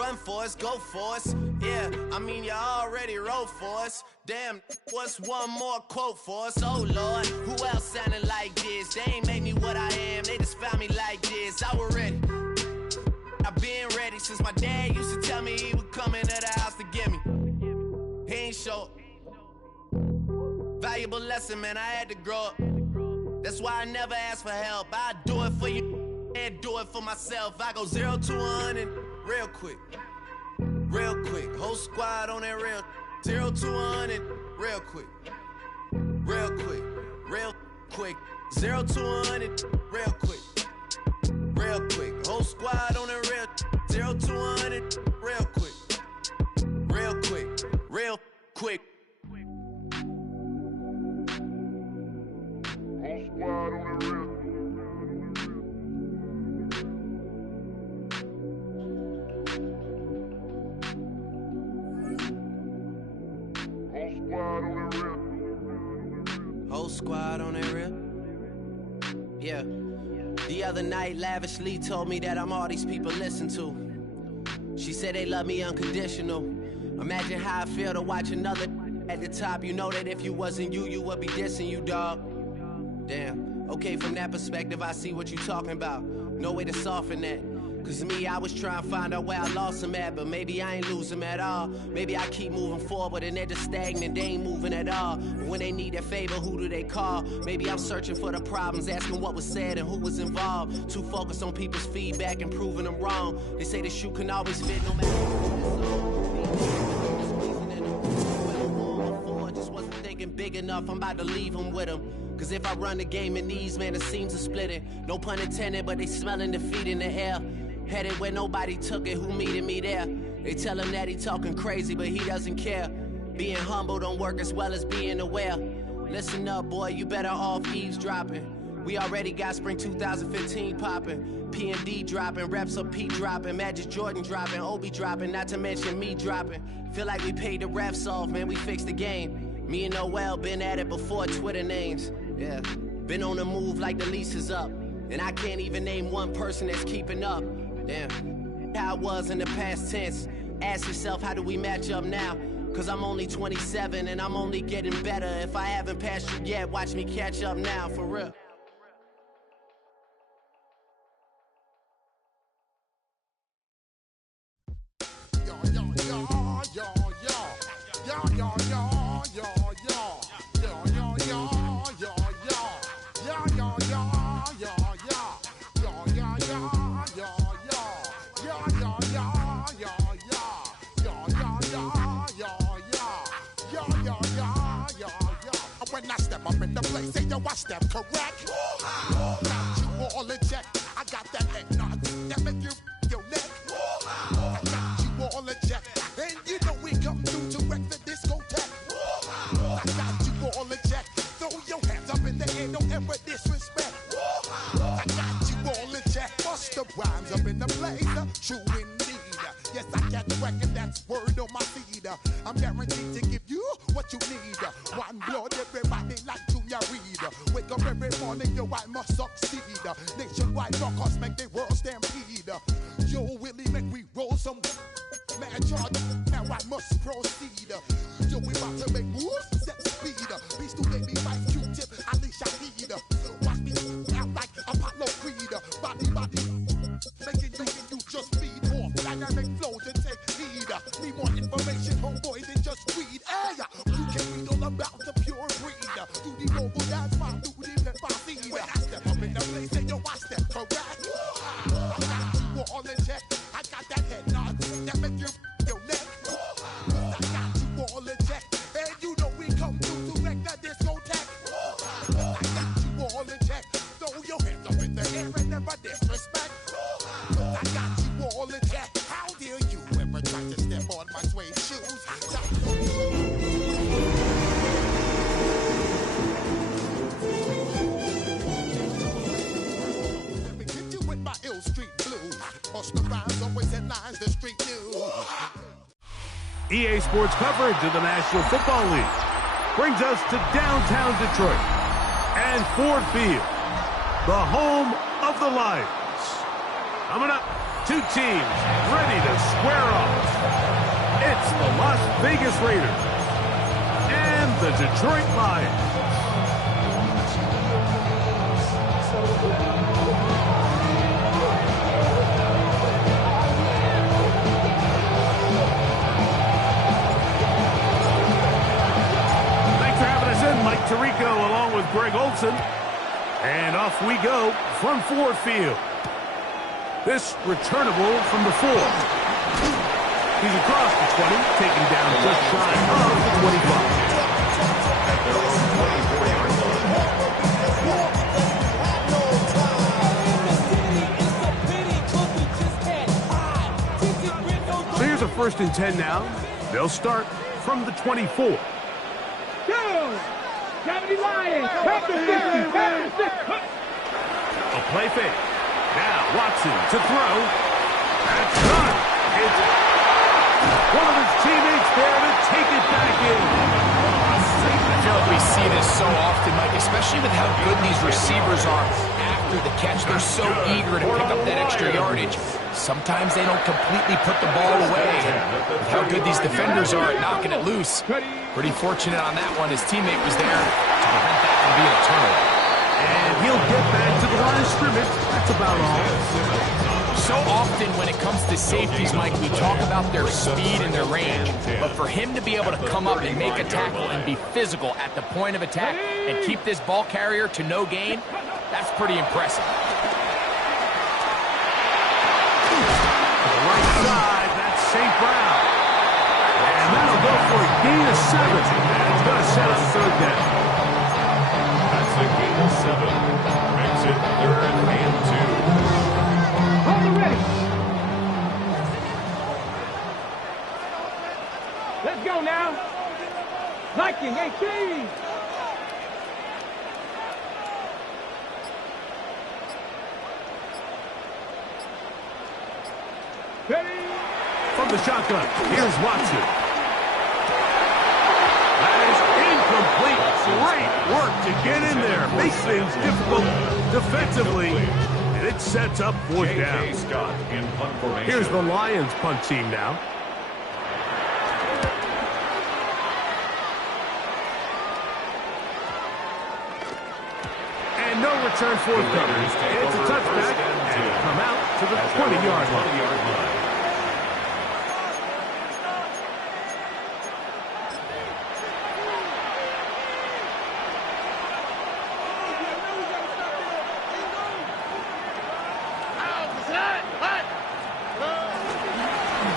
run for us, go for us. Yeah, I mean, you already wrote for us. Damn, what's one more quote for us? Oh, Lord, who else sounding like this? They ain't made me what I am, they just found me like this. I was ready. I've been ready since my dad used to tell me he would come into the house to get me. He ain't show. Valuable lesson, man, I had to grow up. That's why I never ask for help. I do it for you and do it for myself. I go 0 to 100 real quick. Real quick. Whole squad on that real. 0 to 100 real quick. Real quick. Real quick. 0 to 100 real quick. Real quick. Whole squad on that real. 0 to 100 real quick. Real quick. Real quick. Whole squad on that real. Yeah. The other night, Lavishly told me that I'm all these people listen to. She said they love me unconditional. Imagine how I feel to watch another at the top. You know that if you wasn't you, you would be dissing you, dog. Damn. Okay, from that perspective, I see what you talking about. No way to soften that. Cause me, I was trying to find out where I lost them at, but maybe I ain't lose them at all. Maybe I keep moving forward and they're just stagnant, they ain't moving at all. But when they need a favor, who do they call? Maybe I'm searching for the problems, asking what was said and who was involved. Too focused on people's feedback and proving them wrong. They say the shoe can always fit no matter what. Just wasn't thinking big enough, I'm about to leave them with them. Cause if I run the game in these, man, the seams are splitting. No pun intended, but they smelling defeat in the air. Headed where nobody took it, who meeted me there? They tell him that he talking crazy, but he doesn't care. Being humble don't work as well as being aware. Listen up, boy, you better off eavesdropping. We already got spring 2015 popping. P&D dropping, reps up P dropping, Magic Jordan dropping, Obi dropping, not to mention me dropping. Feel like we paid the refs off, man, we fixed the game. Me and Noel been at it before Twitter names. Yeah, been on the move like the lease is up. And I can't even name one person that's keeping up. Damn, how it was in the past tense. Ask yourself, how do we match up now? Cause I'm only 27 and I'm only getting better. If I haven't passed you yet, watch me catch up now, for real. When I step up in the place, say yo, I step correct. Got you all in check. I got that head nod that make you your neck. I got you all in check, and you know we come through to wreck the discotheque. I got you all in check. Throw your hands up in the air, don't ever disrespect. I got you all in check. Bust the rhymes up in the place, true indeed. Yes, I catch record, that's word on my feed. I'm guaranteed to give you what you need. One blood, everybody like Junior Reed. Wake up every morning, yo, I must succeed. Nationwide rockers make the world stampede. Yo, Willie, make we roll some mad charge. Now I must proceed. Yo, we about to make moves, set speed. Beast to baby, wife, Q-tip, Alicia Heed. Watch me out like Apollo Creed. Body, making you just feed off. Dynamic flows and take heed. Need more information, homeboy, than just read. Hey, you can read all about the pure breed. Do the mobile dance, my do the pepper seed. When I step up in the place, say yo, I step correct. I got you all in check. I got that head nod that make you your neck. I got you all in check, and you know we come through to wreck the discotheque. I got you all in check. Throw your hands up in the air and never disrespect. I got you all in check. How dare you ever try to step on my suede shoes? Let me hit you with my ill street blues. Bust the rhymes, always headlines, the street news. EA Sports coverage of the National Football League brings us to downtown Detroit and Ford Field, the home of the Lions. Coming up, two teams ready to square off. It's the Las Vegas Raiders and the Detroit Lions. Thanks for having us in, Mike Tirico, along with Greg Olson. And off we go from Ford Field. This returnable from the 4. He's across the 20, taken down just shy of the 25. So here's a 1st and 10 now. They'll start from the 24. A play fake. Now Watson to throw. That's done. It's one of his teammates there to take it back in. I feel like we see this so often, Mike, especially with how good these receivers are after the catch. They're so eager to pick up that extra yardage. Sometimes they don't completely put the ball away. With how good these defenders are at knocking it loose. Pretty fortunate on that one. His teammate was there to prevent that from being a turnover. And he'll get back to the line of scrimmage. That's about all. So often when it comes to safeties, Mike, we talk about their speed and their range. But for him to be able to come up and make a tackle and be physical at the point of attack and keep this ball carrier to no gain, that's pretty impressive. Right side, that's St. Brown. And that'll go for a gain of 7. And it's going to set up 3rd down. That's a gain of 7. Makes it 3rd and 2. Hold it ready. Let's go now. Viking 18. From the shotgun, here's Watson. That is incomplete. Great work to get in there. Makes things difficult defensively. And it sets up 4th down. Scott in punt formation. Here's the Lions punt team now. And no return forthcoming. It's a touchback and come out to the 20-yard line.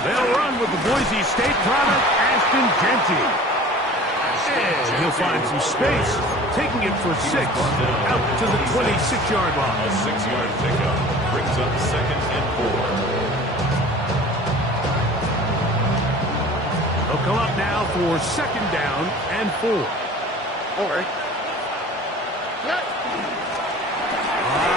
They'll run with the Boise State product, Ashton Genty. And he'll find some space, taking it for 6, out to the 26-yard line. A 6-yard pickup brings up 2nd and 4. They'll come up now for 2nd down and 4. On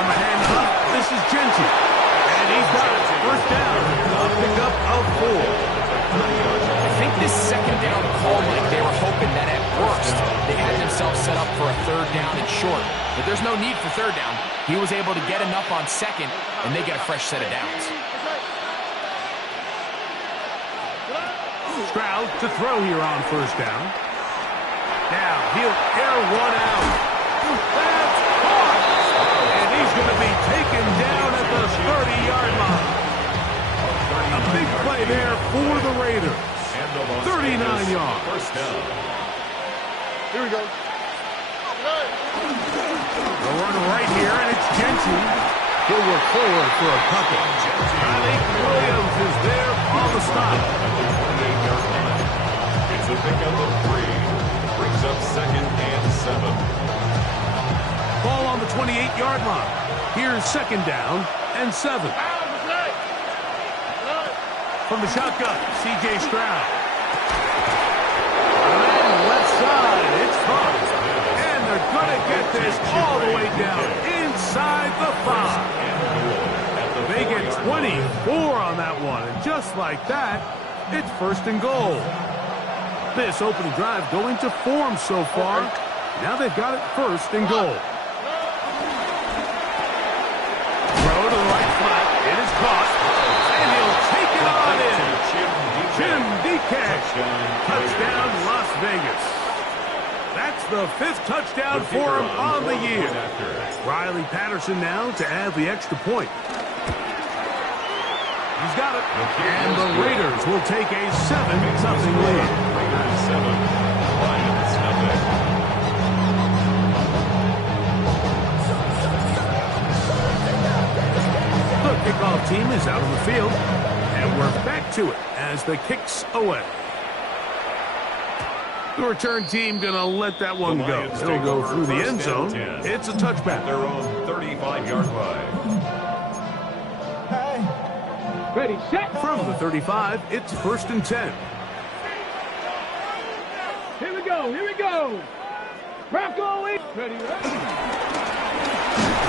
the hand up, this is Genty. And he's got it. 1st down. A pickup of 4. I think this 2nd down call, like they were hoping that at worst they had themselves set up for a 3rd down and short. But there's no need for 3rd down. He was able to get enough on 2nd, and they get a fresh set of downs. Stroud to throw here on 1st down. Now he'll air one out. That's caught! And he's going to be taken down at the 30-yard line. A big play there for the Raiders. 39 yards. 1st down. Here we go. They'll run right here, and it's Genty. He'll work forward for a couple. I think Williams is there on the stop. At the 28-yard line. It's a pickup of 3. Brings up 2nd and 7. Ball on the 28-yard line. Here's 2nd down and 7. From the shotgun, C.J. Stroud. And left side, it's caught. And they're going to get this all the way down inside the 5. They get 24 on that one. And just like that, it's 1st and goal. This opening drive going to form so far. Now they've got it 1st and goal. Throw to the right flat. It is caught. the 5th touchdown for him on the year. Riley Patterson now to add the extra point. He's got it. And the Raiders will take a 7-0 lead. Raiders 7, Lions nothing. The kickoff team is out on the field, and we're back to it as the kick's away. The return team going to let that one go. It'll go through the end zone. It's a touchback. Their own 35-yard line. Ready, set. From the 35, it's 1st and 10. Here we go, here we go. Bronco in. Ready, ready.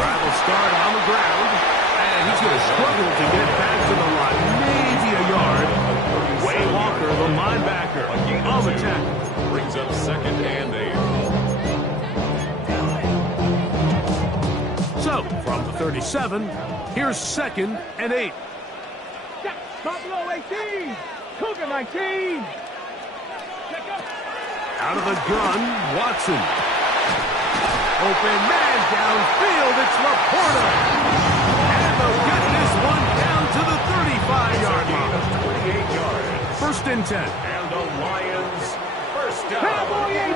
Drive will start on the ground, and he's going to struggle to get back to the line. Maybe a yard. Way Walker, the linebacker, on the tackle. Brings up 2nd and 8. So, from the 37, here's 2nd and 8. Buffalo 18. Cougar 19. Out of the gun, Watson. Open man downfield, it's Laporta. And they'll get this one down to the 35-yard line. 28 yards. 1st and 10. And the Lions first down. Cowboy 8.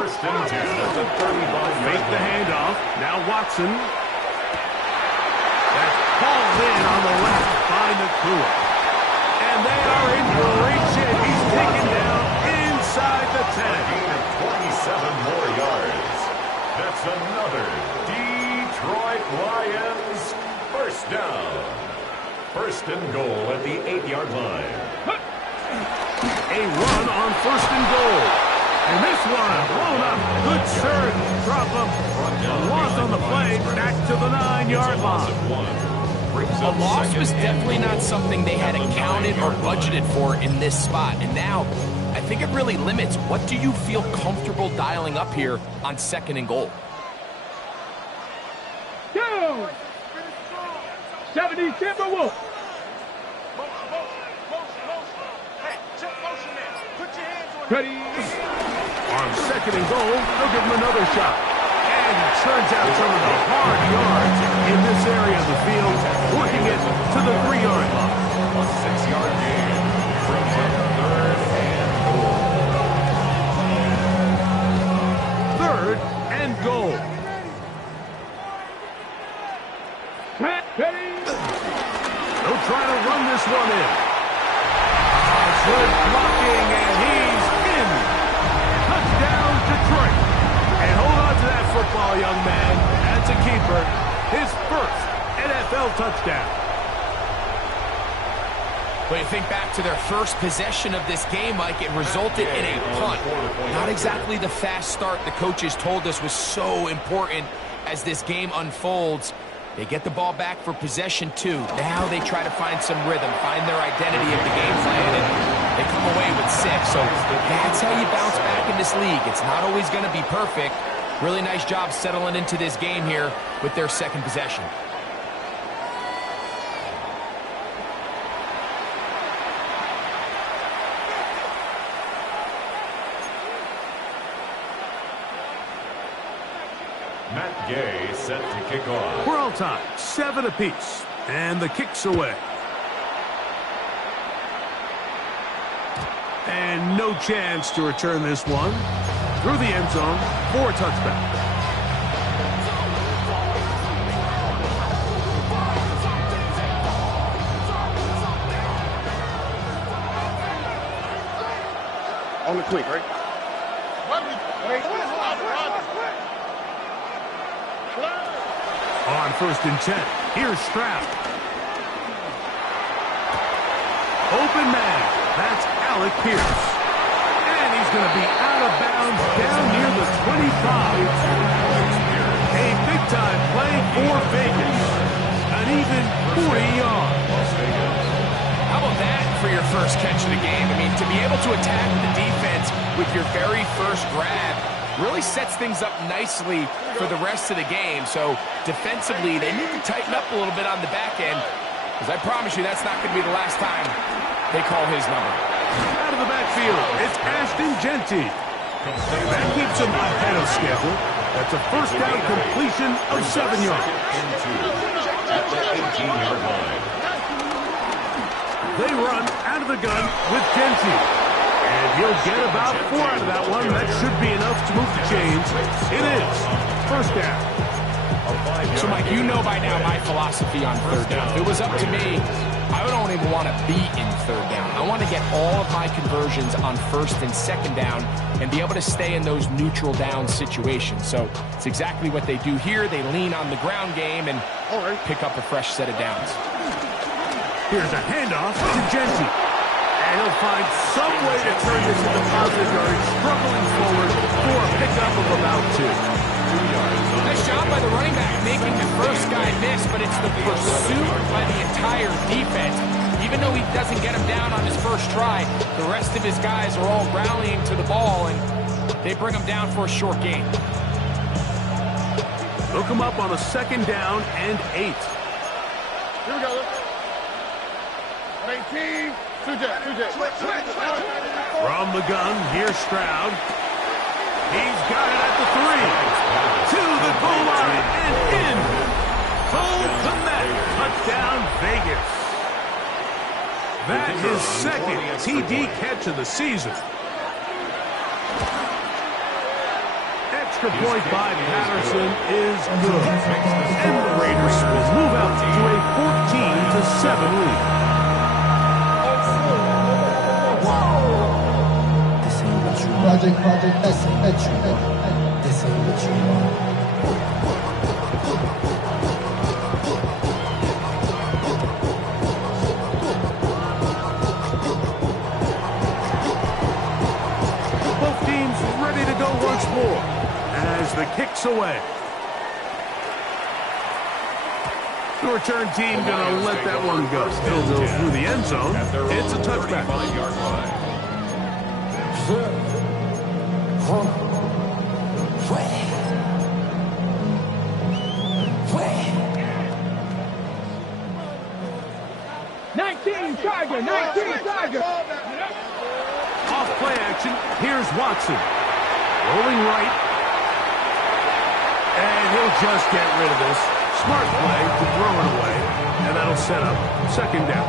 1st and 10 at the 35. Fake the handoff. Now Watson. That's hauled in on the left by Nakua. And they are in great shape. He's taken down inside the 10. 27 more yards. That's another Detroit Lions first down. 1st and goal at the 8-yard line. A run on 1st and goal. And this one blown up. Good surge. Drop up. A loss on the play. Back to the 9-yard line. A loss was definitely not something they had accounted or budgeted for in this spot. And now, I think it really limits what do you feel comfortable dialing up here on 2nd and goal. 70 Timberwolves. Ready. On 2nd and goal, they'll give him another shot. And he turns out some of the hard yards in this area of the field, working it to the 3-yard line. A 6-yard gain. Brings up 3rd and goal. 3rd and goal. Ready. They'll try to run this one in. Good blocking, and he's in. Touchdown, Detroit. And hold on to that football, young man. That's a keeper. His 1st NFL touchdown. But you think back to their first possession of this game, Mike, it resulted in a punt. Not exactly the fast start the coaches told us was so important as this game unfolds. They get the ball back for possession 2. Now they try to find some rhythm, find their identity of the game plan, and they come away with 6. So that's how you bounce back in this league. It's not always going to be perfect. Really nice job settling into this game here with their 2nd possession. Matt Gay set to kick off. We're all tied, 7 apiece, and the kick's away. And no chance to return this one. Through the end zone for a touchback. On the quick, right? On 1st and 10, here's Stroud. Open man, that's Alec Pierce. And he's going to be out of bounds down near the 25. A big-time play for Vegas. An even 40 yards. How about that for your first catch of the game? I mean, to be able to attack the defense with your very first grab really sets things up nicely for the rest of the game. So defensively, they need to tighten up a little bit on the back end, because I promise you that's not going to be the last time they call his number. Out of the backfield, it's Ashton Genty. That keeps him ahead of schedule. That's a first down completion of 7 yards. At the 18-yard line. They run out of the gun with Genji. And he'll get about 4 out of that one. That should be enough to move the chains. It is first down. So, Mike, you know by now my philosophy on third down. If it was up to me, I don't even want to be in third down. I want to get all of my conversions on first and second down and be able to stay in those neutral down situations. So it's exactly what they do here. They lean on the ground game and pick up a fresh set of downs. Here's a handoff to Genji. And he'll find some way to turn this into positive yards, struggling forward for a pickup of about 2. Nice job by the running back making the first guy miss, but it's the pursuit by the entire defense. Even though he doesn't get him down on his first try, the rest of his guys are all rallying to the ball, and they bring him down for a short gain. Look him up on a second down and 8. Here we go. 19. From the gun, here's Stroud. He's got it at the 3. To the goal line and in. Goal to net. Touchdown, Vegas. That is second TD catch of the season. Extra point by Patterson is good. And the Raiders will move out to a 14-7 lead. Project, this ain't what you want. Both teams ready to go once more as the kick's away. The return team gonna let that one go. Still go through the end zone. It's a touchback. 35-yard line. 19 Tiger, 19 Tiger. Off play action, here's Watson. Rolling right. And he'll just get rid of this. Smart play to throw it away. And that'll set up second down.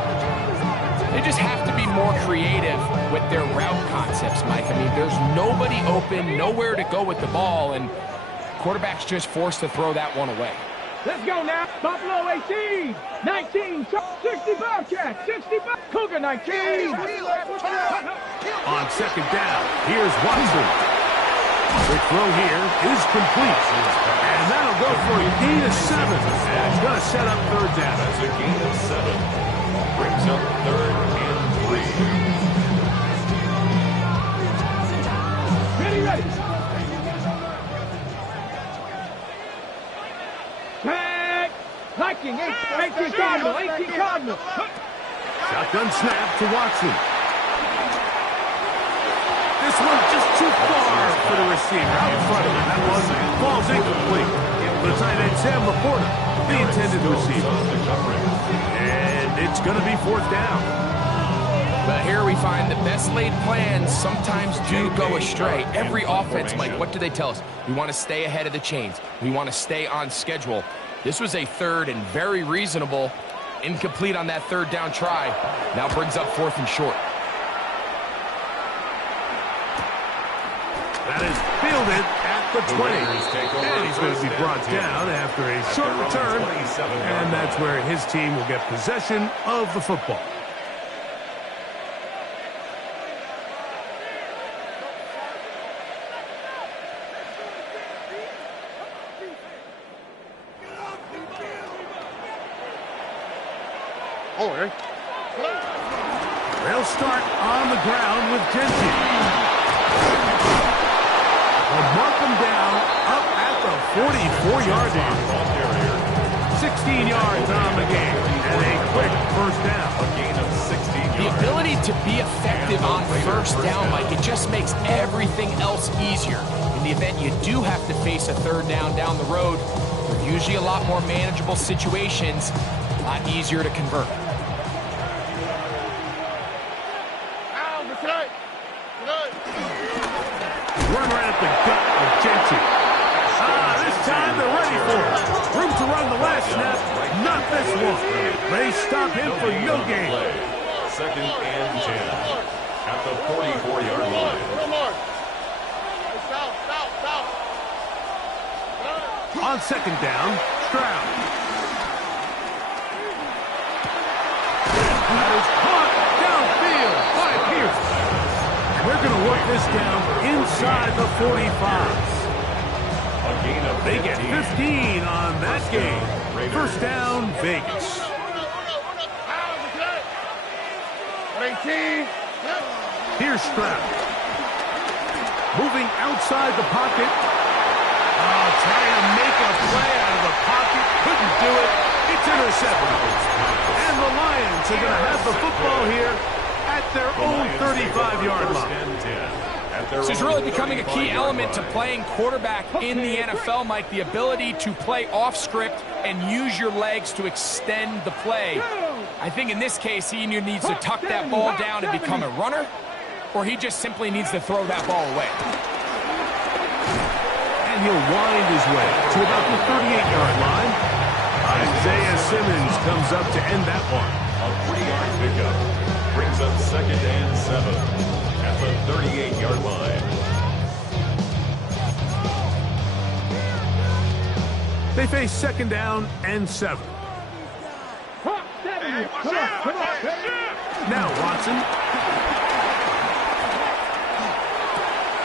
They just have to be more creative with their route concepts, Mike. I mean, there's nobody open, nowhere to go with the ball, and quarterback's just forced to throw that one away. Let's go now. Buffalo 18, 19, 65 catch, 65, Cougar 19. On second down, here's Watson. The throw here is complete. And that'll go for a gain of 7. And it's going to set up third down. That's a gain of 7. Brings up 3rd and 3. Ready. Back. Liking 18 Cardinal, 18 Cardinal. Shotgun snap to Watson. This one just too far for the receiver out in front of him. That one falls incomplete. The tight end, Sam Laporta, the intended receiver. And it's going to be 4th down. But here we find the best laid plans sometimes do go astray. Every offense, Mike, what do they tell us? We want to stay ahead of the chains. We want to stay on schedule. This was a third and very reasonable. Incomplete on that third down try. Now brings up 4th and short. That is fielded at the 20. And he's going to be brought down after a short return. And that's where his team will get possession of the football. They'll start on the ground with Genji. They'll mark them down up at the 44-yard line. 16 yards on the game and a quick first down. A gain of 16 yards. The ability to be effective on first down, Mike, it just makes everything else easier. In the event you do have to face a third down the road, they're usually a lot more manageable situations, a lot easier to convert. Run right at the gut of Gentry. This time they're ready for it. Room to run the last snap. Not this one. They stop him for no gain. Second and 10 at the 44-yard line. On second down, Stroud. That is caught downfield by Pierce. And they're going to work this down inside the 45. They get 15 on that game. First down, Vegas. Here's Stroud. Moving outside the pocket. Trying to make a play out of the pocket. Couldn't do it. It's intercepted. And the Lions are going to have the football here at their own 35-yard line. This is really becoming a key element to playing quarterback in the NFL, Mike. The ability to play off script and use your legs to extend the play. I think in this case, he either needs to tuck that ball down and become a runner, or he just simply needs to throw that ball away. And he'll wind his way to about the 38-yard line. Isaiah Simmons comes up to end that one. A 3-yard pickup brings up second and 7 at the 38-yard line. They face second down and 7. Now Watson.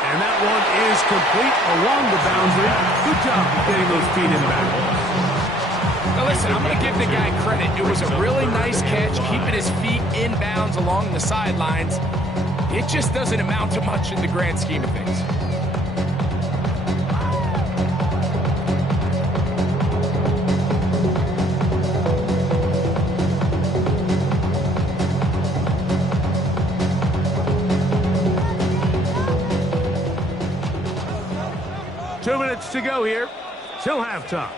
And that one is complete along the boundary. Good job getting those feet in bounds. Now listen, I'm going to give the guy credit. It was a really nice catch, keeping his feet in bounds along the sidelines. It just doesn't amount to much in the grand scheme of things. 2 minutes to go here till halftime.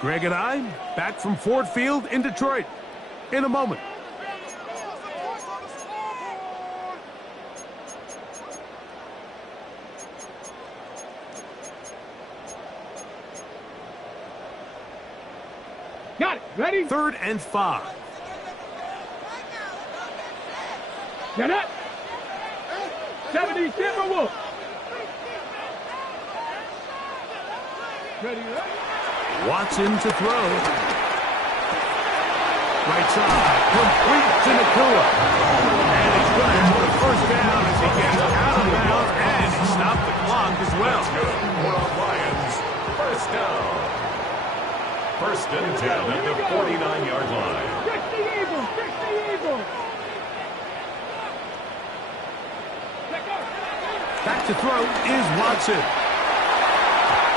Greg and I back from Ford Field in Detroit in a moment. Got it. Ready? 3rd and 5. Get up. 70 Timberwolves. Ready, ready. Watson to throw. Right side. Complete to Nakua. And he's going to have the first down as he gets out of bounds. And he stopped the clock as well. For our Lions, first down. First and 10 at the 49-yard line. 60 Eagles, 60 Eagles. Back to throw is Watson.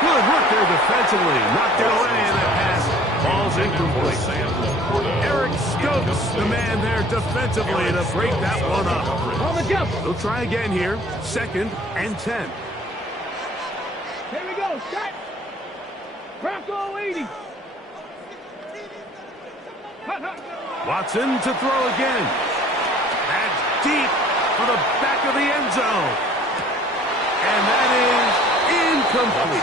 Good work there defensively. Knocked it away and that pass. Ball's incomplete. Eric Stokes, the man there defensively to break that one up. On the jump. They'll try again here. 2nd and 10. Here we go. Set. Bronco 80. Watson to throw again. That's deep for the back of the end zone. And that is incomplete.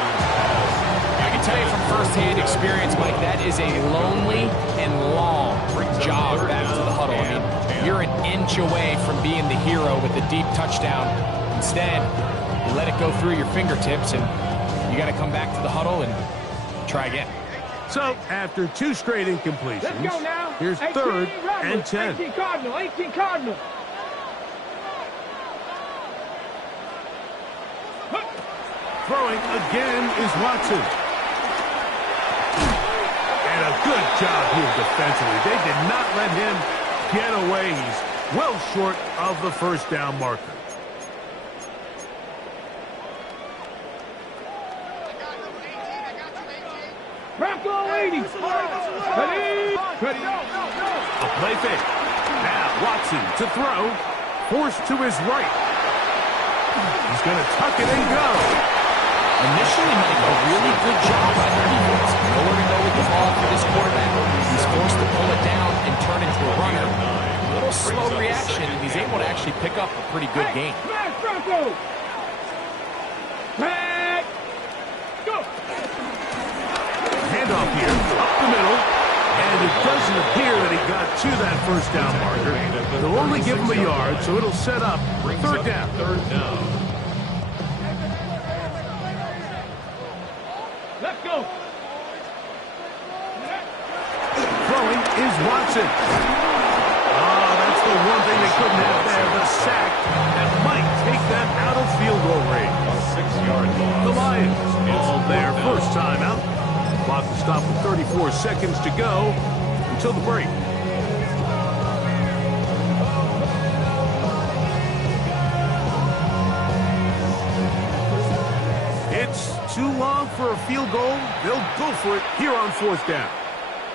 I can tell you from firsthand experience, Mike, that is a lonely and long jog back to the huddle. I mean, you're an inch away from being the hero with a deep touchdown. Instead, you let it go through your fingertips, and you got to come back to the huddle and try again. So, after 2 straight incompletions, Let's go now. here's 3rd and 10. 18 Cardinal, 18 Cardinal. Throwing again is Watson. And a good job here defensively. They did not let him get away. He's well short of the first down marker. Bronco 80. Ready? Ready. A play fake. Now Watson to throw. Forced to his right. He's going to tuck it and go. Initially, Mike, a really good job by the defense. Nowhere to go with the ball for this quarterback. He's forced to pull it down and turn into a runner. A little slow reaction, and he's able to actually pick up a pretty good game. Smash Bronco. Back. Go. Handoff here, up the middle. And it doesn't appear that he got to that first down marker. They'll only give him a yard, so it'll set up third down. Let's go. Throwing is Watson. Oh, that's the one thing they couldn't have there, the sack that might take them out of field goal range. 6-yard loss. The Lions all their first time out. Clock will stop with 34 seconds to go until the break. It's too long for a field goal. They'll go for it here on fourth down.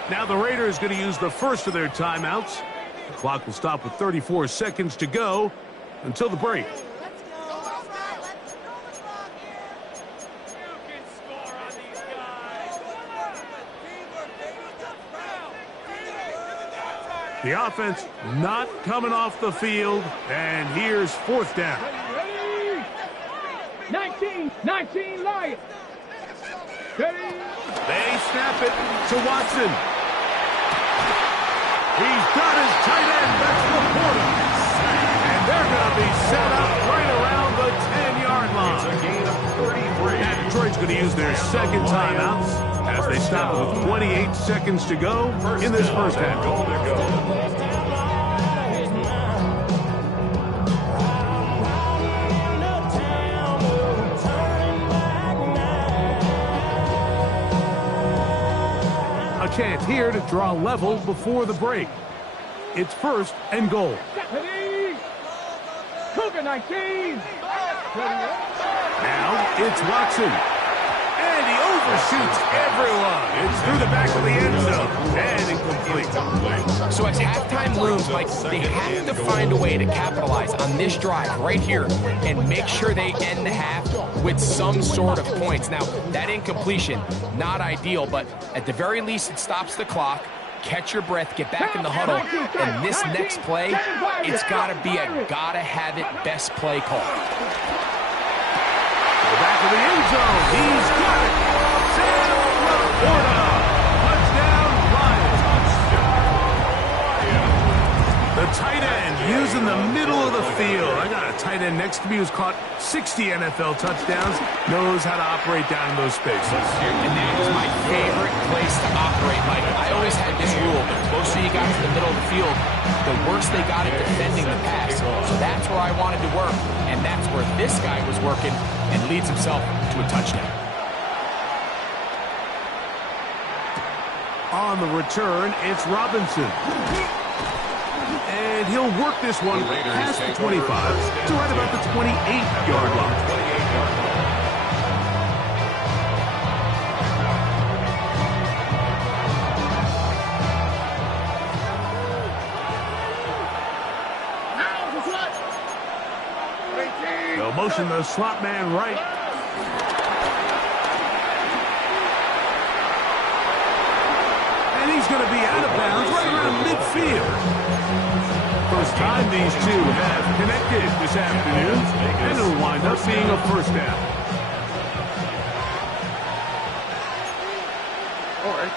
Now the Raiders going to use the first of their timeouts. The clock will stop with 34 seconds to go until the break. The offense not coming off the field, and here's fourth down. Ready? 19 Lions. Ready? They snap it to Watson. He's got his tight end, that's Laporta. And they're going to be set up right around the 10-yard line. It's a gain of 33. And Detroit's going to use their second timeout as they stop it with 28 seconds to go in this first half. Goal to go. A chance here to draw level before the break. It's first and goal. Ready? Cougar 19. Ready? Now it's Watson. And he overshoots everyone. It's through the back of the end zone. And incomplete. So as halftime looms, Mike, they have to find a way to capitalize on this drive right here and make sure they end the half with some sort of points. Now, that incompletion, not ideal, but at the very least, it stops the clock. Catch your breath, get back in the huddle, and this next play, it's got to be a gotta-have-it best play call. The back of the end zone. He's got it. Sam Laporta. Touchdown, Lions. The tight end using the middle of the field. I got a tight end next to me who's caught 60 NFL touchdowns. Knows how to operate down in those spaces. And that was my favorite place to operate, Mike. I always had this rule. The closer you got to the middle of the field, the worse they got at defending the pass. So that's where I wanted to work, and that's where this guy was working and leads himself to a touchdown. On the return, it's Robinson. And he'll work this one past the 25 to right about the 28-yard line. They'll motion the slot man right. And he's going to be out of bounds right around midfield. First time these two have connected this afternoon, and it'll wind up being a first down. All right.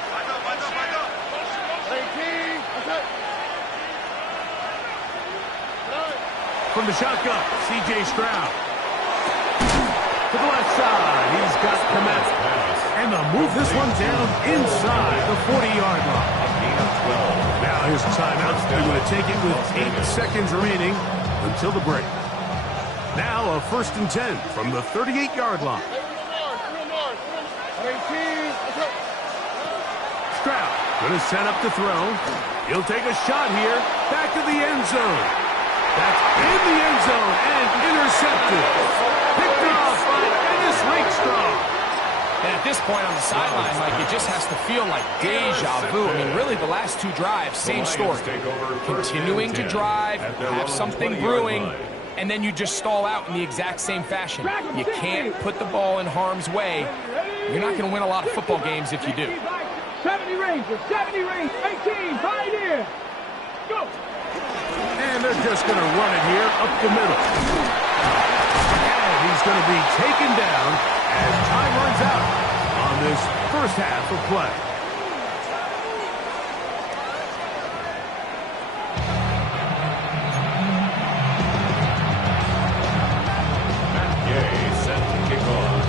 From the shotgun, C.J. Stroud. To the left side, he's got Komet. And they'll move this one down inside the 40-yard line. Now here's a timeout. They're going to take it with 8 seconds remaining until the break. Now a 1st and 10 from the 38-yard line. Stroud going to set up to throw. He'll take a shot here. Back of the end zone. That's in the end zone and intercepted. Picked off by Ennis Rakestraw. And at this point on the sideline, like, it just has to feel like deja vu. I mean, really, the last two drives, same story. Continuing to drive, have something brewing, and then you just stall out in the exact same fashion. You can't put the ball in harm's way. You're not going to win a lot of football games if you do. 70 Rangers, 18, Pioneer. Go. And they're just going to run it here up the middle. And he's going to be taken down as time runs out on this first half of play. Set to kick off.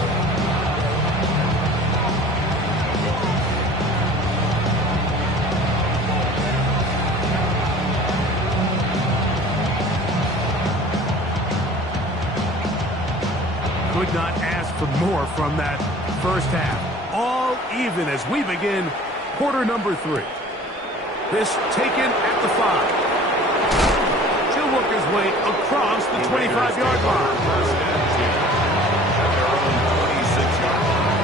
Could not ask for more from that first half. All even as we begin quarter number 3. This taken at the 5. He'll work his way across the 25-yard line. First and 10 at their own 26-yard line.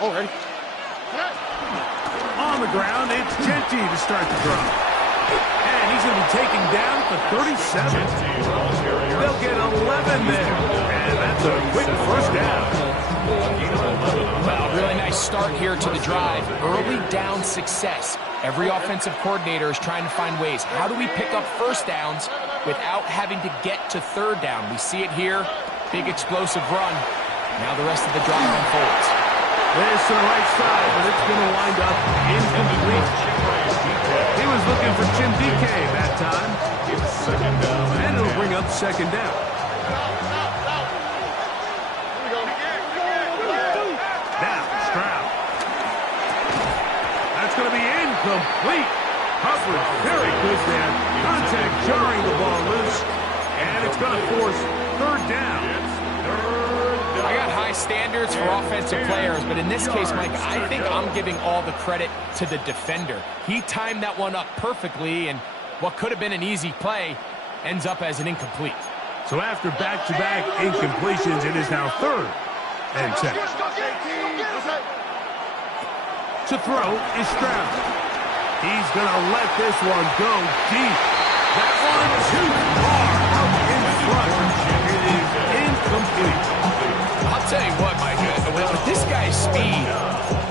Oh, ready? On the ground, it's Genty to start the drive. And he's going to be taken down at the 37. They'll get 11 there. And that's a quick first down. Well, really nice start here to the drive. Early down success. Every offensive coordinator is trying to find ways. How do we pick up first downs without having to get to third down? We see it here. Big explosive run. Now the rest of the drive unfolds. This to the right side, but it's going to wind up incomplete. He was looking for Jim DK that time. It's second down. And it'll bring up second down. Now, Stroud. That's going to be incomplete. Coverage very good there. Contact jarring the ball loose. And it's going to force third down. I got high standards for offensive players, but in this case, Mike, I think I'm giving all the credit to the defender. He timed that one up perfectly, and what could have been an easy play ends up as an incomplete. So after back-to-back incompletions, it is now third and 10. To throw is Stroud. He's going to let this one go deep. That one too far out in front. It is incomplete. I'll tell you what, Mike, with this guy's speed,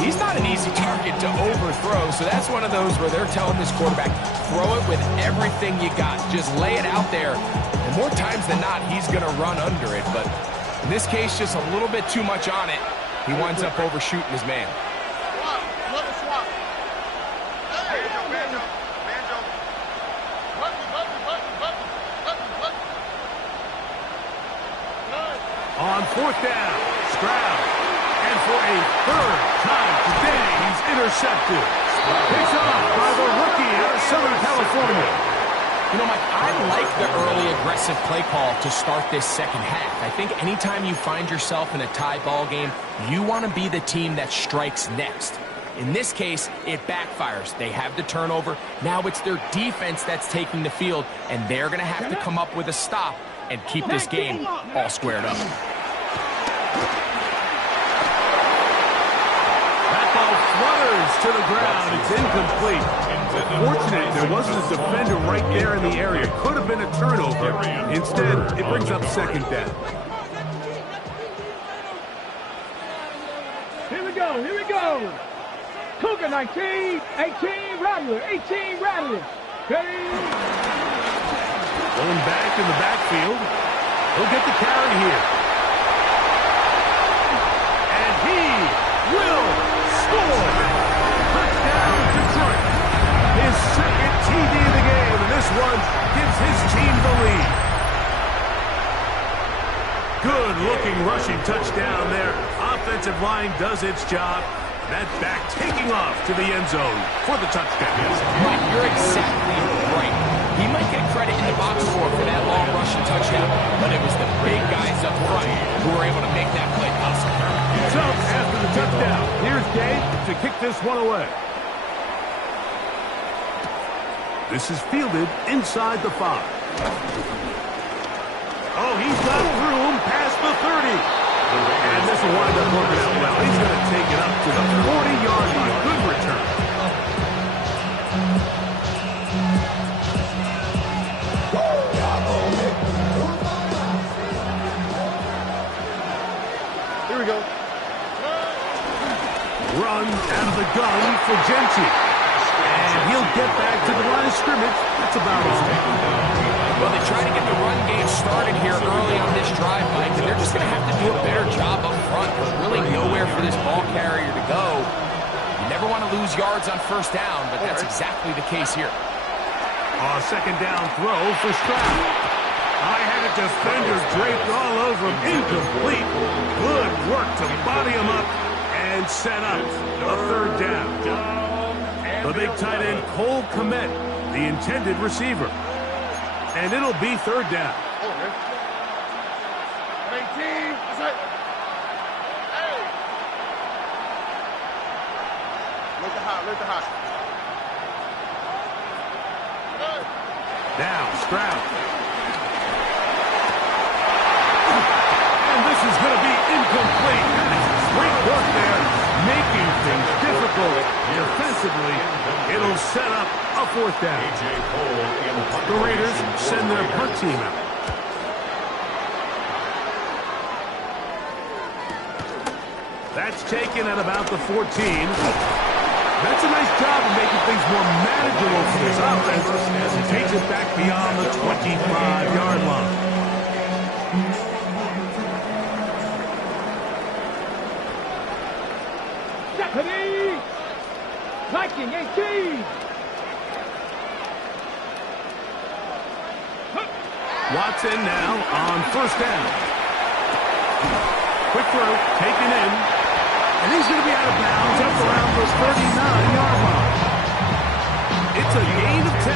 he's not an easy target to overthrow, so that's one of those where they're telling this quarterback, throw it with everything you got. Just lay it out there. And more times than not, he's going to run under it. But in this case, just a little bit too much on it. He winds up overshooting his man. On fourth down, Stroud. And for a third time today, he's intercepted. Picked off by the rookie out of Southern California. You know, Mike, I like the early aggressive play call to start this second half. I think anytime you find yourself in a tie ball game, you want to be the team that strikes next. In this case, it backfires. They have the turnover. Now it's their defense that's taking the field, and they're going to have to come up with a stop and keep this game all squared up. That ball flutters to the ground. It's incomplete. Fortunate there wasn't a defender right there in the area. Could have been a turnover. Instead, it brings up second down. Here we go, here we go. Cougar 19, 18, Rattler, 18, Rattler. Ready? Going back in the backfield. He'll get the carry here. And he will score. Touchdown, Detroit. His second TD of the game, and this one gives his team the lead. Good-looking rushing touchdown there. Offensive line does its job. That back taking off to the end zone for the touchdown. Mike, you're exactly right. He might get credit in the box score for that long rushing touchdown, but it was the big guys up front who were able to make that play possible. So, after the touchdown, here's Gabe to kick this one away. This is fielded inside the 5. Oh, he's got room past the 30. And this will wind up working out well. He's going to take it up to the 40-yard line. Good return. Here we go. Run out of the gun for Gentry. And he'll get back to the line of scrimmage. That's about all. Well, they try to get the run game started here early on this drive, Mike, and they're just going to have to do a better job up front. There's really nowhere for this ball carrier to go. You never want to lose yards on first down, but that's exactly the case here. Second down throw for Stroud. I had a defender draped all over him. Incomplete. Good work to body him up and set up a third down. The big tight end, Cole Kmet, the intended receiver. And it'll be third down. 18. That's it. Hey. Look at hot. Look at hot. Now, Stroud. And this is going to be incomplete. Great work there, making things difficult defensively. It'll set up a fourth down. The Raiders send their punt team out. That's taken at about the 14. That's a nice job of making things more manageable for this offense as he takes it back beyond the 25-yard line. Stephanie! Viking 18! Watson now on first down. Quick throw, taken in. And he's going to be out of bounds up around the 39-yard line. It's a gain of 10.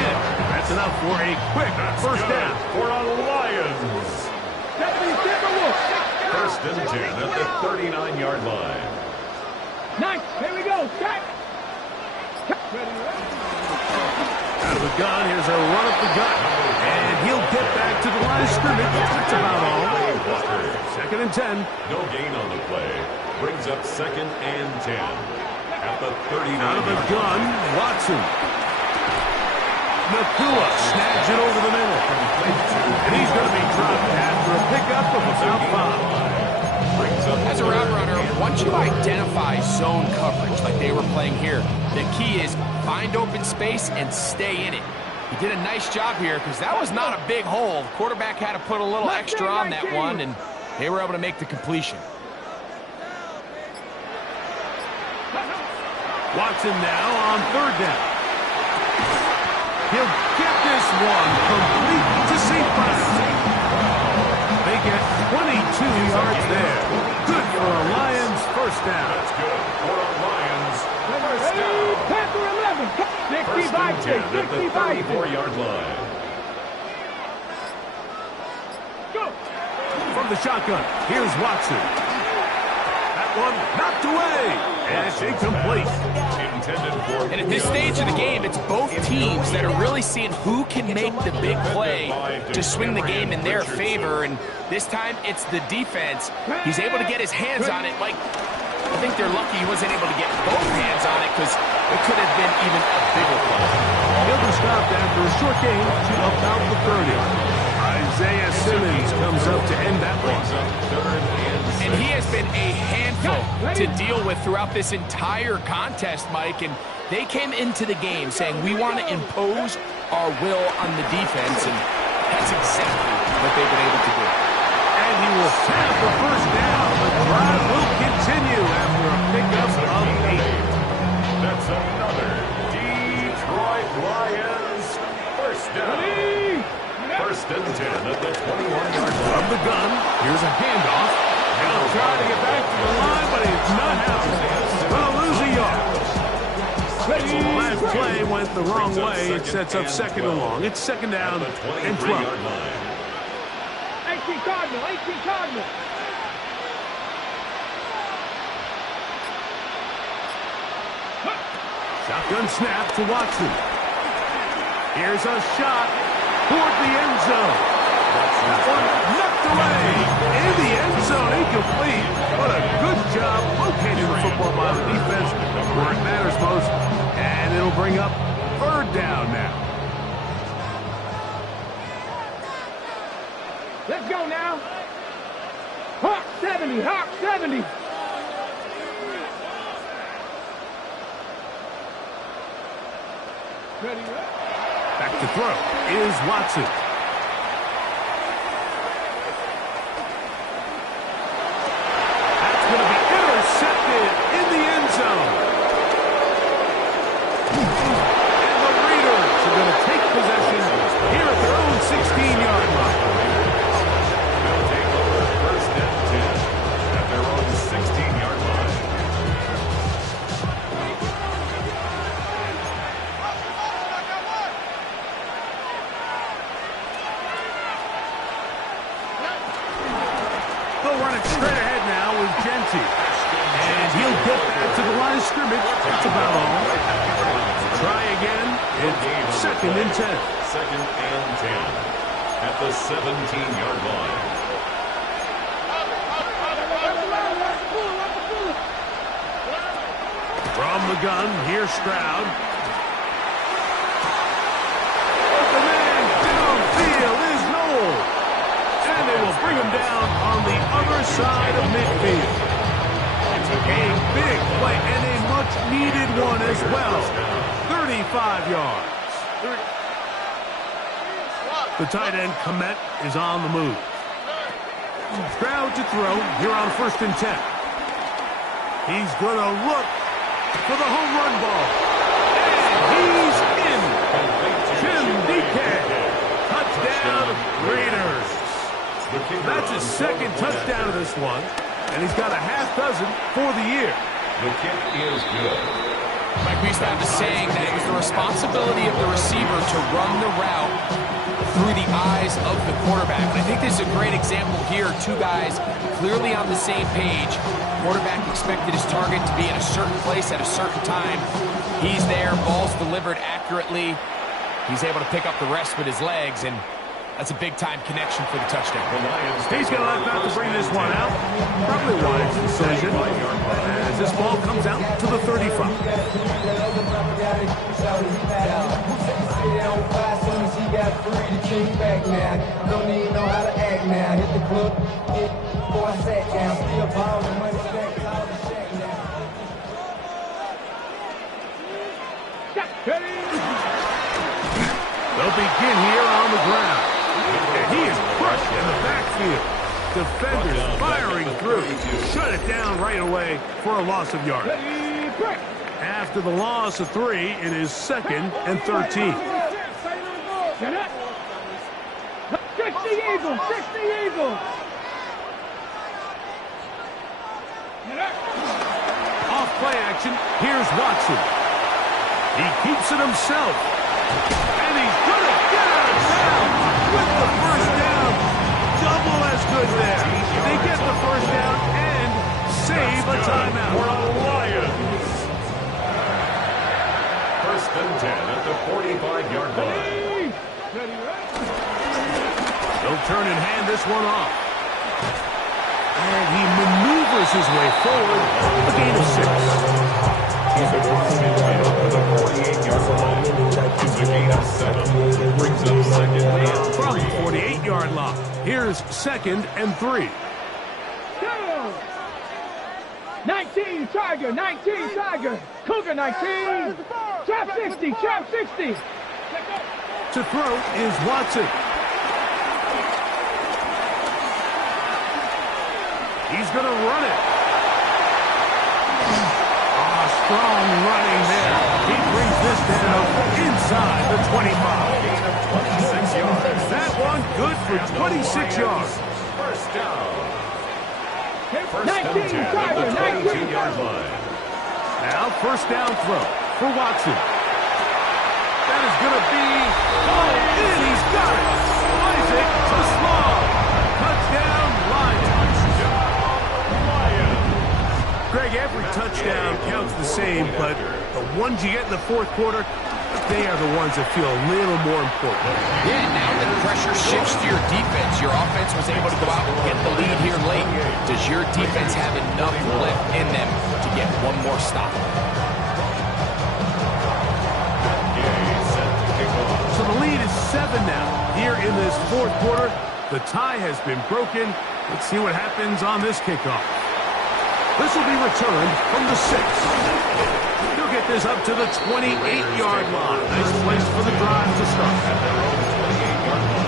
That's enough for a quick first down. For a Lions. First and 10 at the 39-yard line. Nice. Here we go. Set. Out of the gun, here's a run up the gut. And he'll get back to the line of scrimmage. That's about all. Second and 10. No gain on the play. Brings up second and 10. At the 39. Out of the gun, Watson. Nakua snags it over the middle. And he's going to be dropped after a pickup of about 5. As a route runner, once you identify zone coverage like they were playing here, the key is find open space and stay in it. He did a nice job here because that was not a big hole. The quarterback had to put a little extra on that one, and they were able to make the completion. Watson now on third down. He'll get this one complete to St. They get 22 yards there. Good for a Lions first down. That's good for a Lions first down. Panther 11. First and 10 at the 34-yard line. Go. From the shotgun, here's Watson. That one knocked away. And it's incomplete. And at this stage of the game, it's both teams that are really seeing who can make the big play to swing the game in their favor. And this time, it's the defense. He's able to get his hands on it. Like, I think they're lucky he wasn't able to get both hands on it because it could have been even a bigger play. He'll be stopped after a short game to about the 30. Isaiah Simmons comes up to end that one. And he has been a handful to deal with throughout this entire contest, Mike. And they came into the game saying, we want to impose our will on the defense. And that's exactly what they've been able to do. And he will tap the first down. The drive will continue after a pickup of 8. That's another Detroit Lions first down. First and 10 at the 21-yard line. From the gun, here's a handoff. He'll try to get back to the line, but it's not happening. Well, lose a yard. The last play went the wrong way. It sets up second and long. It's second down and 12. 18 Cardinal. 18 Cardinal. Shotgun snap to Watson. Here's a shot toward the end zone. That one knocked away in the end zone, incomplete. What a good job locating the football by the defense where it matters most. And it'll bring up third down now. Let's go now. Hawk 70. Hawk 70. Back to throw is Watson. That's going to be intercepted in the end zone. And the Raiders are going to take possession here at their own 16-yard line. They'll take over first and 10 at their own 16-yard line. They'll run it straight ahead now with Genty. And he'll get back to the line of scrimmage. That's about all. Try again. It's second and 10. Second and 10 at the 17-yard line. From the gun, here's Stroud. The man downfield is Noel. And they will bring him down on the other side of midfield. A big play and a much-needed one as well. 35 yards. The tight end, Komet, is on the move. Stroud to throw here on first and 10. He's going to look for the home run ball. And he's in. Jim DK. Touchdown, Raiders. That's his second touchdown of this one. And he's got a half dozen for the year. The kick is good. Mike, we used to have the saying that it was the responsibility of the receiver to run the route through the eyes of the quarterback. And I think this is a great example here. Two guys clearly on the same page. Quarterback expected his target to be in a certain place at a certain time. He's there. Ball's delivered accurately. He's able to pick up the rest with his legs, and that's a big-time connection for the touchdown. He's going to let out to bring this one out. Probably a wise decision as this ball comes out to the 35. They'll begin here on the ground. And he is crushed in the backfield. Defenders firing through. Shut it down right away for a loss of yards. After the loss of 3, it is second and 13. 60 Eagles, 60 Eagles. Off play action, here's Watson. He keeps it himself. And he's going to get out of bounds with the first down. Double as good there. They get the first down and save a timeout. For the Lions. First and 10 at the 45-yard line. They'll turn and hand this one off. And he maneuvers his way forward. A gain of 6. He's a to the 48-yard line. It's a gain of 7. Brings up second and 3. From the 48-yard line. Here's second and 3. 19 Tiger, 19 Tiger. Cougar 19. Trap 60, trap 60. To throw is Watson. He's going to run it. Strong running there. He brings this down inside the 25. Gain of 26 yards. That one good for 26 yards. First down. First 19 and 10 at Tiger, the 19 22-yard line. Now first down throw for Watson. That is going to be all in. He's got it. Isaac to Slaw. Touchdown, Lions. Greg, every touchdown counts the same, but the ones you get in the fourth quarter, they are the ones that feel a little more important. Yeah, now that pressure shifts to your defense, your offense was able to go out and get the lead here late. Does your defense have enough lift in them to get one more stop? So the lead is 7 now. Here in this fourth quarter, the tie has been broken. Let's see what happens on this kickoff. This will be returned from the 6. He'll get this up to the 28-yard line. Nice place for the drive to start. At their own 28-yard line.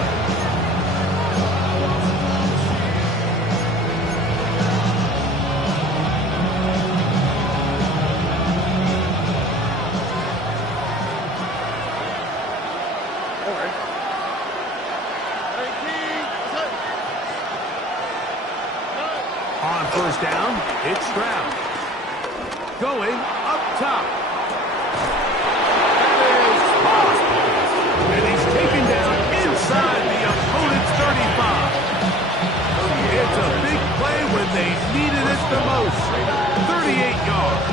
On first down, it's Stroud. Going up top. That is caught. And he's taken down inside the opponent's 35. It's a big play when they needed it the most. 38 yards.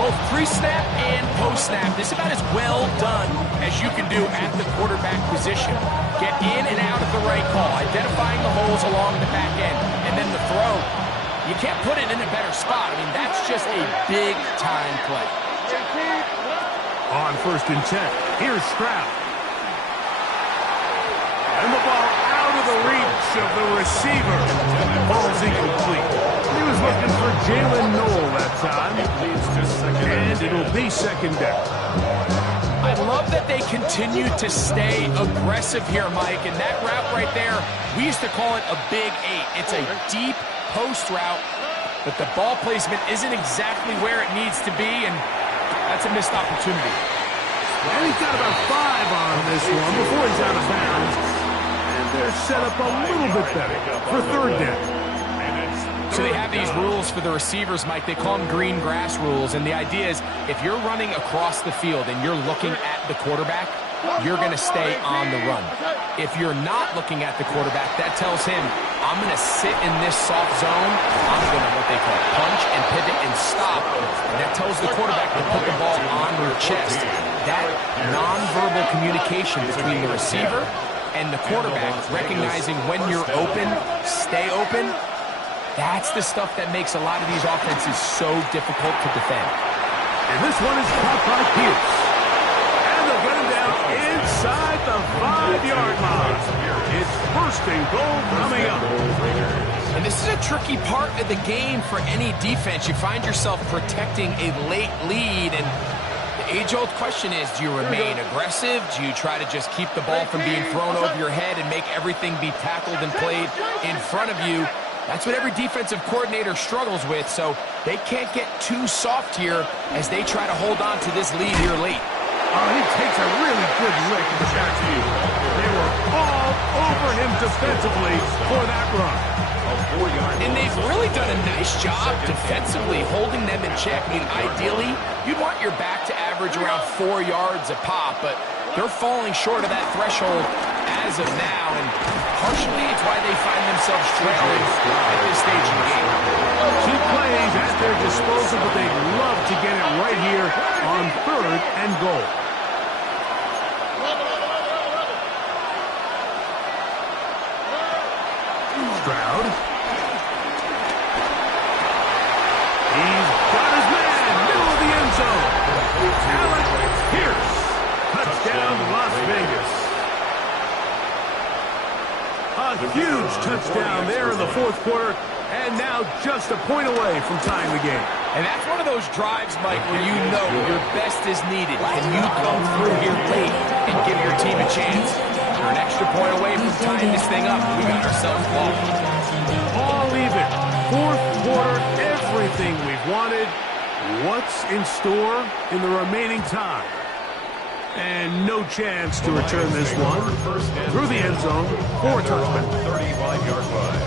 Both pre-snap and post-snap, this is about as well done as you can do at the quarterback position. Get in and out at the right call, identifying the holes along the back end, and then the throw. You can't put it in a better spot. I mean, that's just a big-time play. On first and 10, here's Stroud. And the ball out of the reach of the receiver. Ball's incomplete. He was looking for Jalen Noel that time. And it'll be second down. I love that they continue to stay aggressive here, Mike. And that route right there, we used to call it a big 8. It's a deep post route, but the ball placement isn't exactly where it needs to be, and that's a missed opportunity. And he's got about 5 on this one before he's out of bounds. And they're set up a little bit better for third down. So they have these rules for the receivers, Mike. They call them green grass rules. And the idea is if you're running across the field and you're looking at the quarterback, you're going to stay on the run. If you're not looking at the quarterback, that tells him, I'm going to sit in this soft zone. I'm going to what they call punch and pivot and stop. And that tells the quarterback to put the ball on your chest. That nonverbal communication between the receiver and the quarterback, recognizing when you're open, stay open, that's the stuff that makes a lot of these offenses so difficult to defend. And this one is caught by Pierce. And they'll get him down inside the 5-yard line. It's first and goal coming up. And this is a tricky part of the game for any defense. You find yourself protecting a late lead, and the age-old question is, do you remain aggressive? Do you try to just keep the ball from being thrown over your head and make everything be tackled and played in front of you? That's what every defensive coordinator struggles with, so they can't get too soft here as they try to hold on to this lead here late. Oh, he takes a really good lick in the backfield. They were all over him defensively for that run. And they've really done a nice job defensively holding them in check. I mean, ideally, you'd want your back to average around 4 yards a pop, but they're falling short of that threshold as of now, and partially it's why they find themselves trailing at this stage of the game. 2 plays at their disposal, but they'd love to get it right here on third and goal. Stroud. He's got his man, middle of the end zone. Alec Pierce. Touchdown, Las Vegas. A huge touchdown there in the fourth quarter, and now just a point away from tying the game. And that's one of those drives, Mike, where you know your best is needed. Can you come through here late and give your team a chance? You're an extra point away from tying this thing up. We got ourselves ball. All even. Fourth quarter, everything we've wanted. What's in store in the remaining time? And no chance to return this one through the end zone for a touchback. 35-yard line.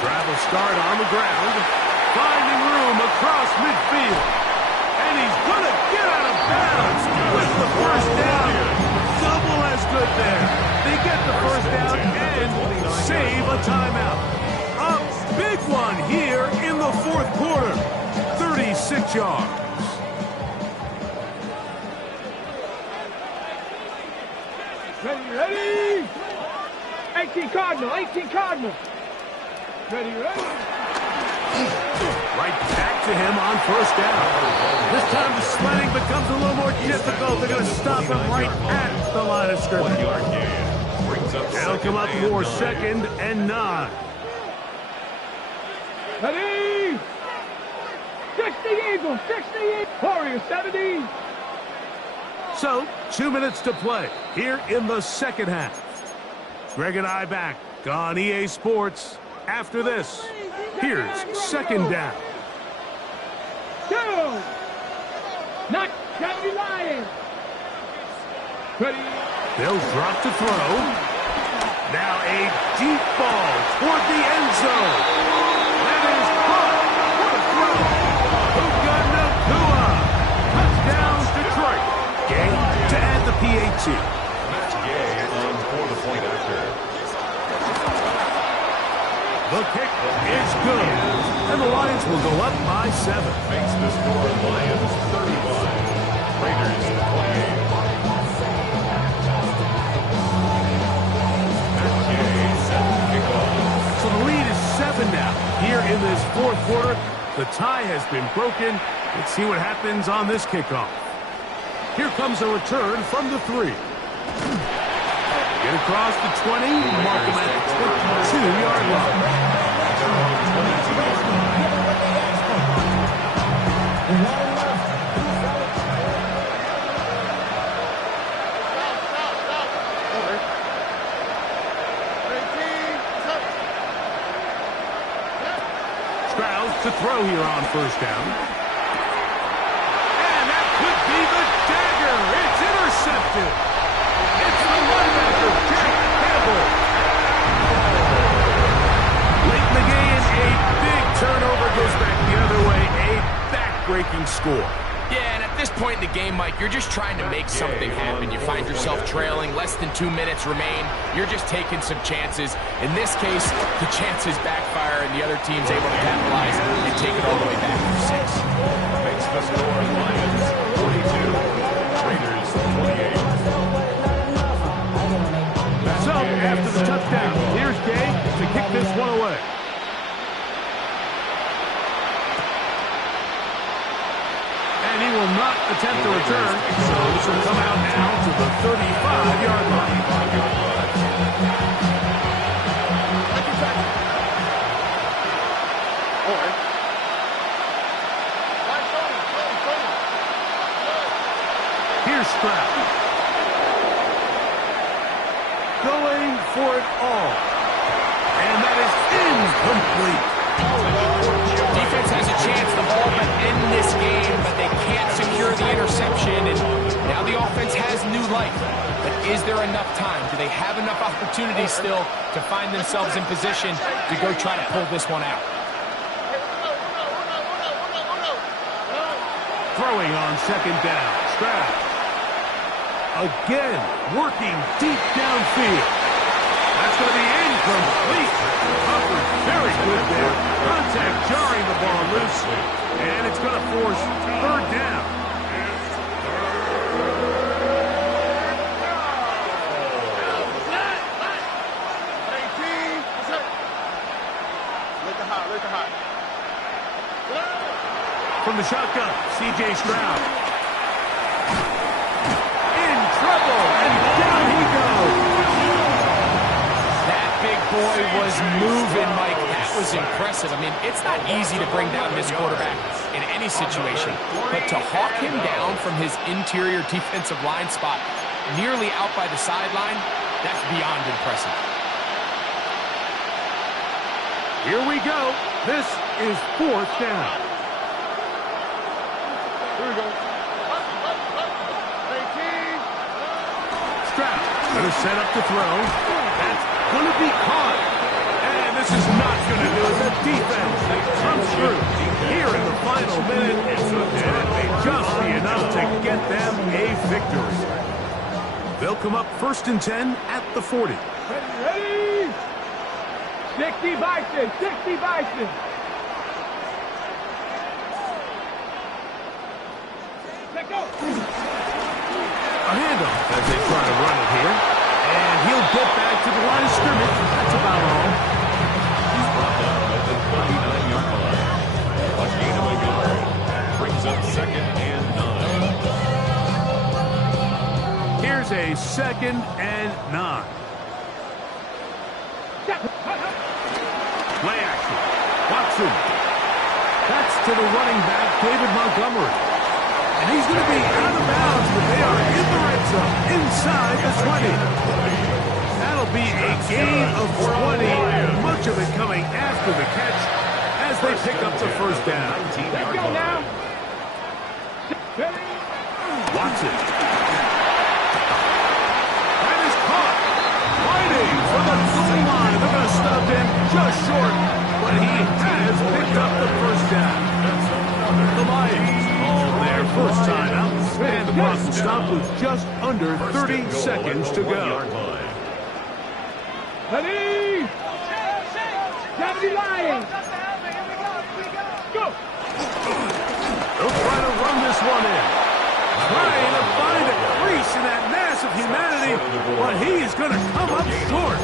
Drive will start on the ground, finding room across midfield. And he's going to get out of bounds with the first down. Double as good there. They get the first down and save a timeout. A big one here in the fourth quarter. 36 yards. Ready. 19 Cardinal, 18 Cardinal. Ready, ready. Right back to him on first down. This time the sledding becomes a little more difficult. They're going to stop him right at the line of scrimmage. They'll come up for 2nd and 9. Ready. 60 Eagles, 60 Eagles. Warriors, 70. So, 2 minutes to play here in the second half. Greg and I back on EA Sports. After this, here's 2nd down. 2. Not County Lions. Ready. They'll drop to throw. Now a deep ball toward the end zone. That is caught. What a throw. Puka Nakua. Touchdown, Detroit. Gay to add the PAT. Matt Gay on for the point after. The kick is good. And the Lions will go up by 7. Makes the score Lions 35. Raiders 28. Matt Gay set the kickoff. So the lead is 7 now. Here in this 4th quarter, the tie has been broken. Let's see what happens on this kickoff. Here comes a return from the 3. Get across the 20, mark him at the 22-yard line. Strauss to throw here on first down. And that could be the dagger. It's intercepted. It's the linebacker, Jack Campbell. Late in the game, a big turnover goes back the other way. A back-breaking score. Yeah, and at this point in the game, Mike, you're just trying to make something happen. You find yourself trailing, less than 2 minutes remain. You're just taking some chances. In this case, the chances backfire, and the other team's able to capitalize and take it all the way back for 6. Makes the score Lions 42. Raiders 28. So, after the touchdown, here's Gay to kick this one away. And he will not attempt to return, so this will come out now to the 35-yard line. Here's Stroud. Going for it all. And that is incomplete. Defense has a chance to all but end this game, but they can't secure the interception, and now the offense has new life. But is there enough time? Do they have enough opportunities still to find themselves in position to go try to pull this one out? Throwing on second down. Stroud. Again, working deep downfield. That's going to be incomplete. Covered very good there. Contact jarring the ball loose. And it's going to force 3rd down. From the shotgun, C.J. Stroud. In trouble, and down he goes. That big boy was moving, Mike. That was impressive. I mean, it's not easy to bring down this quarterback in any situation, but to hawk him down from his interior defensive line spot, nearly out by the sideline, that's beyond impressive. Here we go. This is 4th down. Here we go. Stroud going to set up to throw. That's going to be caught. And this is not going to do it. The defense comes through here in the final minute. And it may just be enough to get them a victory. They'll come up 1st and 10 at the 40. Ready? 60 Bison, 60 Bison. Let go. A handoff as they try to run it here. And he'll get back to the line of scrimmage 2nd and 9. Play action. Watson. That's to the running back, David Montgomery. And he's going to be out of bounds, but they are in the red zone, inside the 20. That'll be a gain of 20, much of it coming after the catch as they pick up the first down. Let's go now. Watson. That is caught. Fighting for the goal line. They're going to stop him just short, but he has picked up the first down. The Lions all their first time out, and the clock will stop with just under 30 seconds to go. Ready? 70 Lions. Go. They'll try to run this one in. Trying to find a crease in that mass of humanity, but he is going to come up short.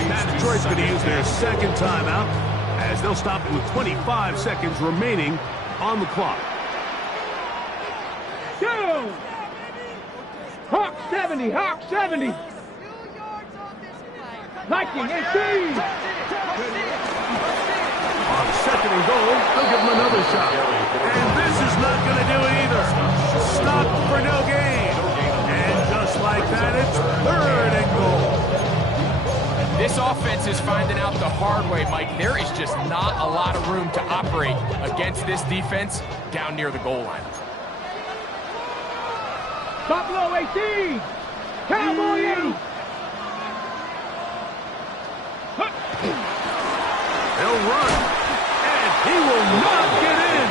And Detroit's going to use their second timeout as they'll stop it with 25 seconds remaining on the clock. Go. Hawk 70. Hawk 70. Viking 18. On 2nd and goal, they'll give him another shot. And this is not going to do it either. Stop for no gain. And just like that, it's 3rd and goal. This offense is finding out the hard way, Mike. There is just not a lot of room to operate against this defense down near the goal line. Buffalo 18. Cowboy 8. They'll run, and he will not get in.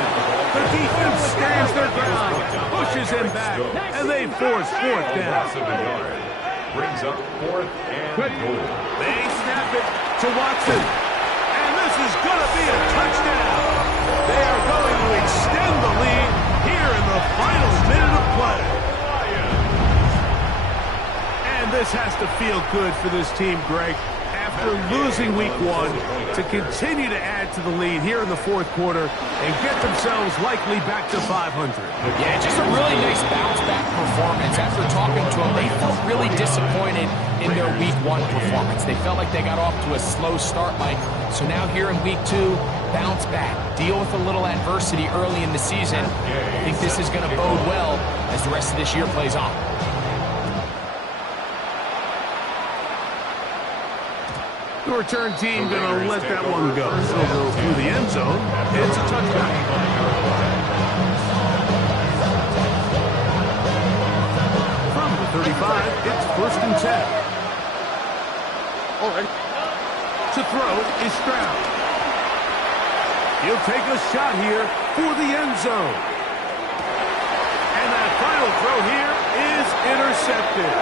The defense stands their ground, pushes him back, and they force 4th down. Brings up 4th and goal. They snap it to Watson, and this is going to be a touchdown. They are going to extend the lead here in the final minute of play. And this has to feel good for this team, Greg. After losing week 1, to continue to add to the lead here in the 4th quarter and get themselves likely back to 500. Yeah, just a really nice bounce-back performance. After talking to them, they felt really disappointed in their week 1 performance. They felt like they got off to a slow start, Mike. So now here in week 2, bounce back, deal with a little adversity early in the season. I think this is going to bode well as the rest of this year plays on. The return team going to let that one go. So they'll go through the end zone. It's a touchdown. From the 35, it's 1st and 10. All right. To throw is Stroud. He'll take a shot here for the end zone. And that final throw here is intercepted.